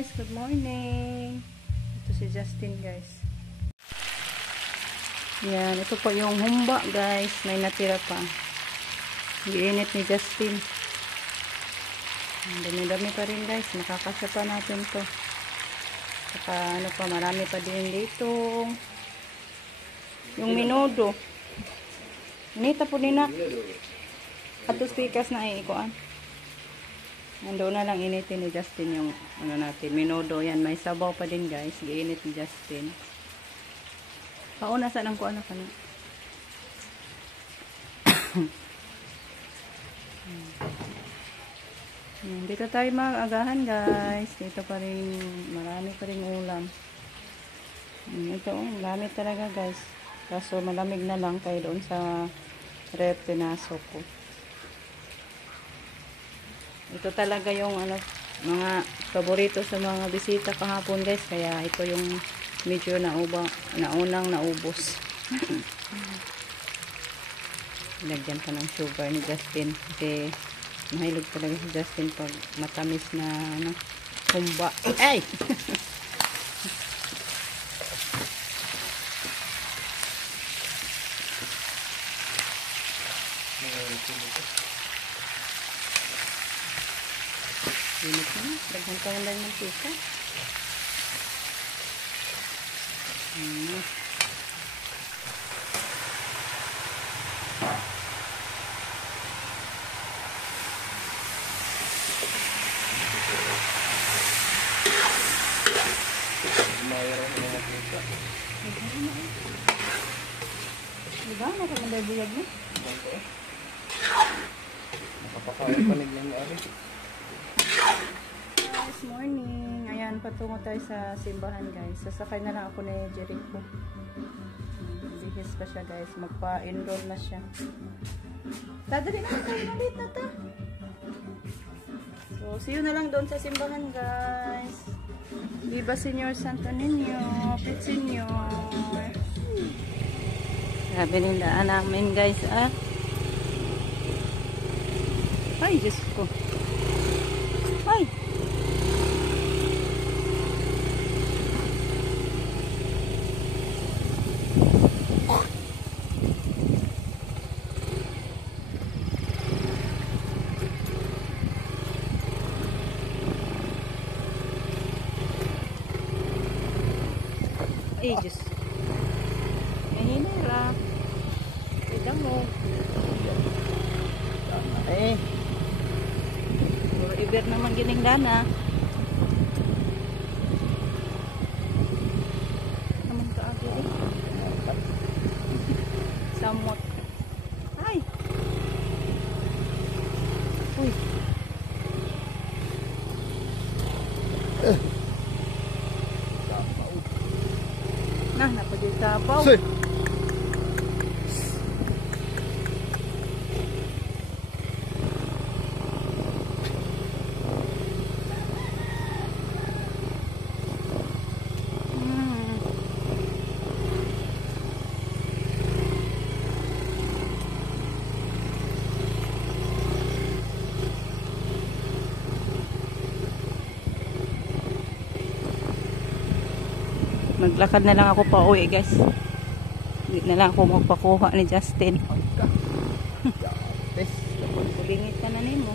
guys, good morning. Ito si Justin guys. Yan, ito po yung humba guys, may natira pa. Giinit ni Justin. Dami-dami pa rin guys, makakasya pa natin to. Saka ano pa, marami pa din dito. Yung minudo. Inita po din na. Atos pikas na ikuan. Nandoon na lang initin ni Justin yung ano natin, minudo. Yan, may sabaw pa din guys. Giinit ni Justin. Pauna saan ang kuan ka na. Dito tayo mag-agahan guys. Dito pa rin, marami pa rin ulam. Ito, lamig talaga guys. Kaso malamig na lang kayo doon sa rep pinasok ko. Ito talaga yung ano, mga paborito sa mga bisita kahapon guys. Kaya ito yung medyo naunang naubos. Lagyan pa ng sugar ni Justin. Kasi mahilig talaga si Justin pag matamis na ano, humba. Ay! Init na. Daghan pa lang ng mantika. Diba? Nakamanday buyag mo? Nakapakaya panig lang ari. Good morning. Ayan, patungo tayo sa simbahan guys. Sasakay na lang ako ni Jericho. Bihis pa siya guys. Magpa-enroll na siya. Dadali na tayo. Malit na ta. So, see you na lang doon sa simbahan guys. Viva Señor Santo Niño. Pit Señor. Sabi nila namin guys ah. Ay, Diyos ko. Ay! Ay, Diyos. Mahina. Kita mo. Eh. Puro iber naman gining dana. Naman ka agi eh. Samot. Ay. Uy. Nah, napagay tapaw. Maglakad na lang ako pa uwi guys. Hindi na lang ako magpakuha ni Justin. Kulingit ka na nimo.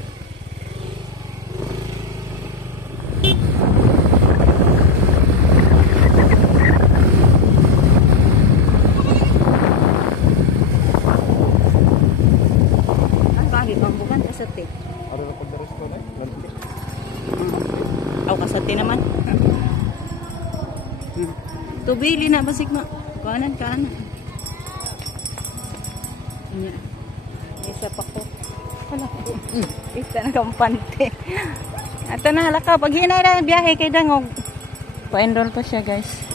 Ang kahit ang bukan kasati. Ano na pagdaros ko na? Lantik. Aw kasati naman. Tubili na basig ma. Kanan. Isa pa ko. Hala. Isa na kampante. Ato na halaka pag hinay na biyahe kay dangog. Pa-enroll pa siya guys.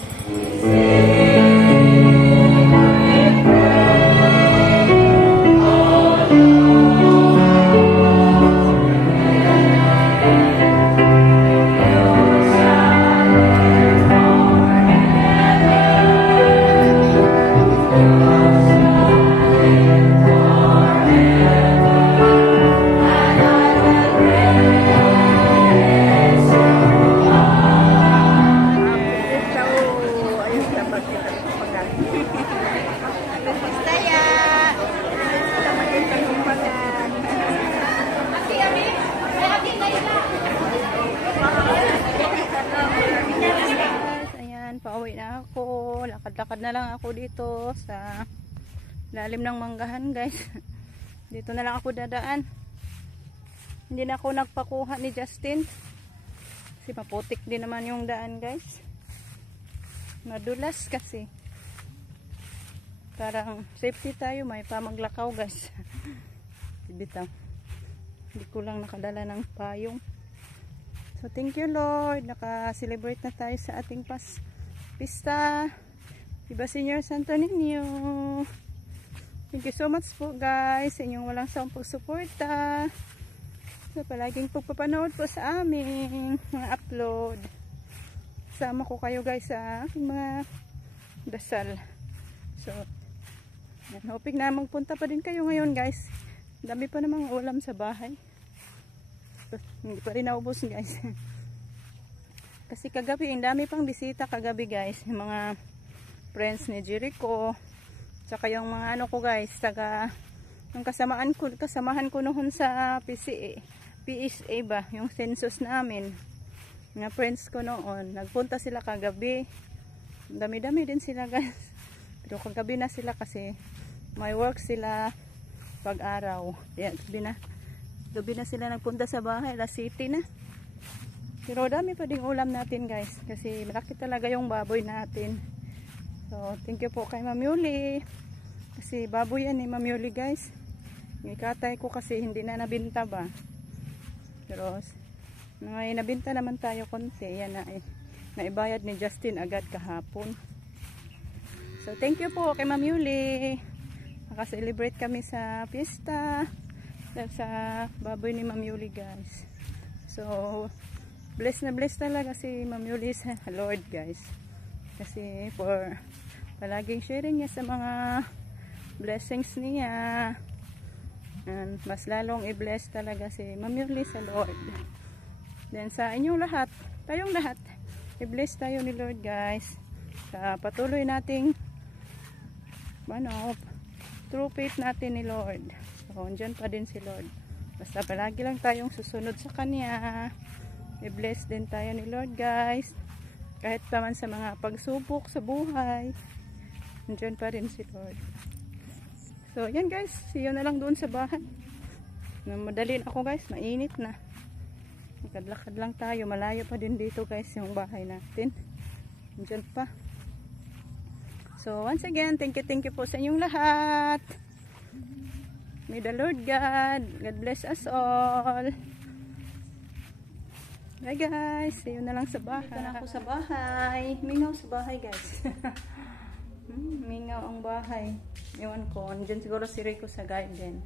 Lakad-lakad na lang ako dito sa lalim ng manggahan guys. Dito na lang ako dadaan. Hindi na ako nagpakuha ni Justin. Kasi maputik din naman yung daan guys. Madulas kasi. Parang safety tayo, may pamaglakaw guys. Bitaw. Hindi ko lang nakadala ng payong. So thank you Lord. Naka-celebrate na tayo sa ating pista. Iba Senior Santo Niño. Thank you so much po guys sa inyong walang sawang pagsuporta. So palaging pagpapanood po sa aming mga upload. Sama ko kayo guys sa aking mga dasal. So hoping na magpunta pa din kayo ngayon guys. Dami pa namang ulam sa bahay. So, hindi pa rin naubos guys. Kasi kagabi, ang dami pang bisita kagabi guys. Yung mga friends ni Jericho. Tsaka yung mga ano ko guys, yung kasamahan ko noon sa PSA ba, yung census namin. Mga friends ko noon, nagpunta sila kagabi. Dami-dami din sila guys. Pero kagabi na sila kasi may work sila pag-araw. Yan, gabi na sila nagpunta sa bahay, alas city na. Pero dami pa ding ulam natin guys, kasi malaki talaga yung baboy natin. So, thank you po kay Ma'am Yuli. Kasi baboy yan eh, Ma'am Yuli guys. Ikatay ko kasi hindi na nabinta ba. Pero, may nabinta naman tayo konti. Yan na eh. Naibayad ni Justin agad kahapon. So, thank you po kay Ma'am Yuli. Naka-celebrate kami sa pista. Sa baboy ni Ma'am Yuli guys. So, blessed na blessed talaga si Ma'am Yuli sa Lord guys. Kasi for palaging sharing niya sa mga blessings niya. And mas lalong i-bless talaga si Ma'am Yuli sa Lord. Then sa inyong lahat, tayong lahat, i-bless tayo ni Lord guys. Sa patuloy nating true faith natin ni Lord. So, andyan pa din si Lord. Basta palagi lang tayong susunod sa Kanya. I-bless din tayo ni Lord guys. Kahit naman sa mga pagsubok sa buhay, andyan pa rin si Lord. So, yan guys. See you na lang doon sa bahay. Madali na ako guys. Mainit na. Lakad-lakad lang tayo. Malayo pa din dito guys yung bahay natin. Andyan pa. So, once again, thank you po sa inyong lahat. May the Lord God bless us all. Bye guys, see you na lang sa bahay. Dito na ako sa bahay. Mingaw sa bahay guys. Mingaw ang bahay. Ewan ko, andyan siguro si Rico sa garden.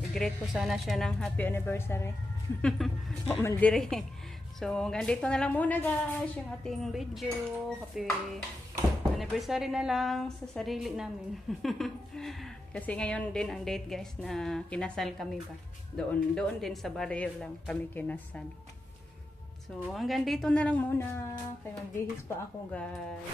I-greet ko sana siya ng happy anniversary. O mandiri. So, ganito na lang muna guys yung ating video. Happy anniversary na lang sa sarili namin. Kasi ngayon din ang date guys na kinasal kami ba. Doon din sa barrio lang kami kinasal. So hanggang dito na lang muna. Kaya magbihis pa ako guys.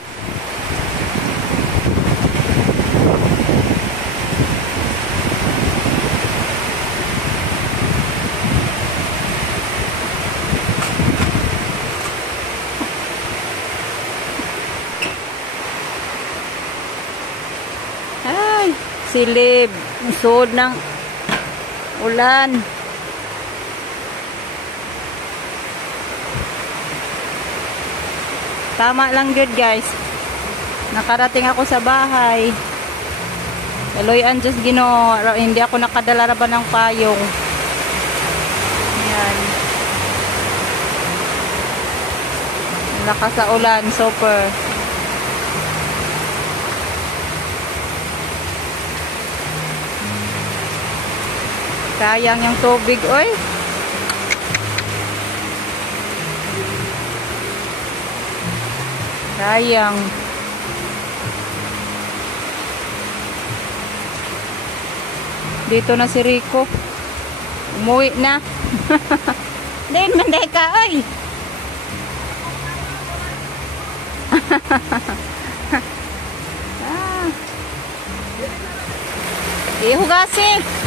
Silib, isod ng ulan. Tama lang good guys. Nakarating ako sa bahay. Kaloyan just Ginoo, hindi ako nakadala ba ng payong. Ayan. Lakas sa ulan, super. Sayang yung tubig, oy. Sayang. Dito na si Rico. Umuwi na. Din, manday ka, oy. Ihugasi.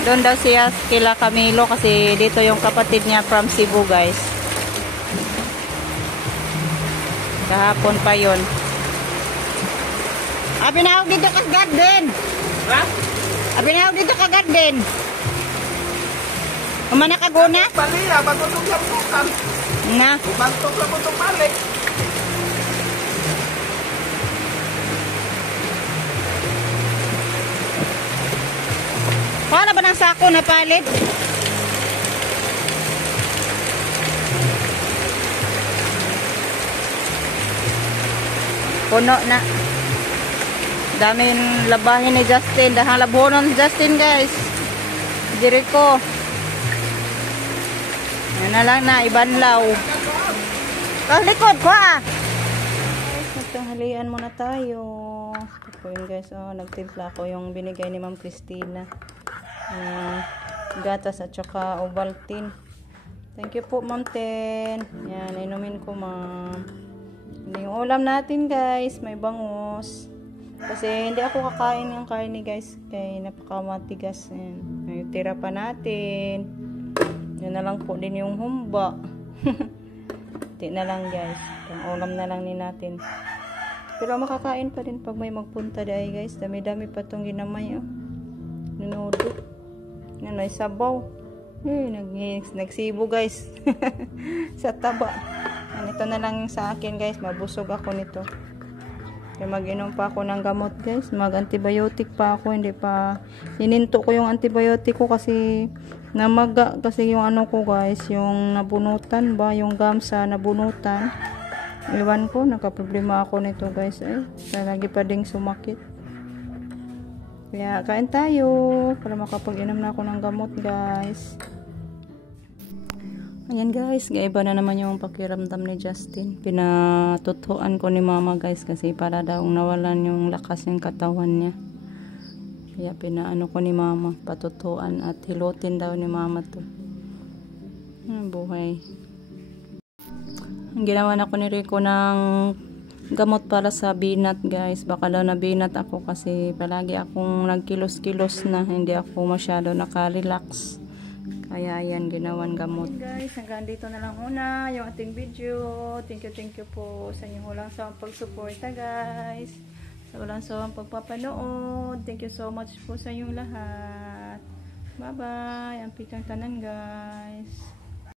Doon daw siya kila Camilo kasi dito yung kapatid niya from Cebu guys. Kahapon pa yon. Abinawag dito ka garden. Ha? Abinawag dito ka garden. Umana ka guna? Paliya, bagutong sa bukan. Na. Bantok sa butong balik. Wala ba ng sako na palit? Puno na. Daming labahin ni Justin. Dahang labuhonon ni Justin, guys. Jericho. Yan na lang na. Ibanlaw. Likod ko ah. Guys, magtanghalian muna tayo. Ito yun guys. Oh, nagtimpla ko yung binigay ni Ma'am Christina. Gatas at saka Ovaltine. Thank you po, Ma'am Ten. Yan, inumin ko, Ma'am. Yung ulam natin guys, may bangus. Kasi hindi ako kakain yung karne guys, kaya napakamatigas. Ayan. Tira pa natin. Yan na lang po din yung humba. Di na lang guys. Yung ulam na lang din natin. Pero makakain pa din pag may magpunta dahil guys. Dami-dami pa itong ginamay. Oh. Nunodo. Yan ay sabaw. Nagsibo guys. Sa taba. Ito na lang yung sa akin guys, mabusog ako nito. Kaya mag-inom pa ako ng gamot guys, mag-antibiotic pa ako, hindi pa hininto ko yung antibiotic ko kasi namaga kasi yung ano ko guys, yung nabunutan ba, yung gum sa nabunutan. Iwan ko, nakaproblema ako nito guys, lagi pa ding sumakit. Kaya kain tayo para makapag-inom na ako ng gamot guys. Ayan guys, gaiba na naman yung pakiramdam ni Justin. Pinatutuan ko ni mama guys kasi para daw nawalan yung lakas ng katawan niya. Kaya pinaano ko ni mama, patutuan at hilutin daw ni mama to. Buhay. Ang ginawa na ko ni Rico ng gamot para sa binat guys. Baka daw na binat ako kasi palagi akong nagkilos-kilos na. Hindi ako masyado nakarelax. Kaya yan, ginawan gamot. Guys, hanggang dito na lang muna yung ating video. Thank you po sa inyong walang sawang pagsuporta guys. Sa walang sawang pagpapanood. Thank you so much po sa inyong lahat. Bye bye. Ang pitang tanan guys.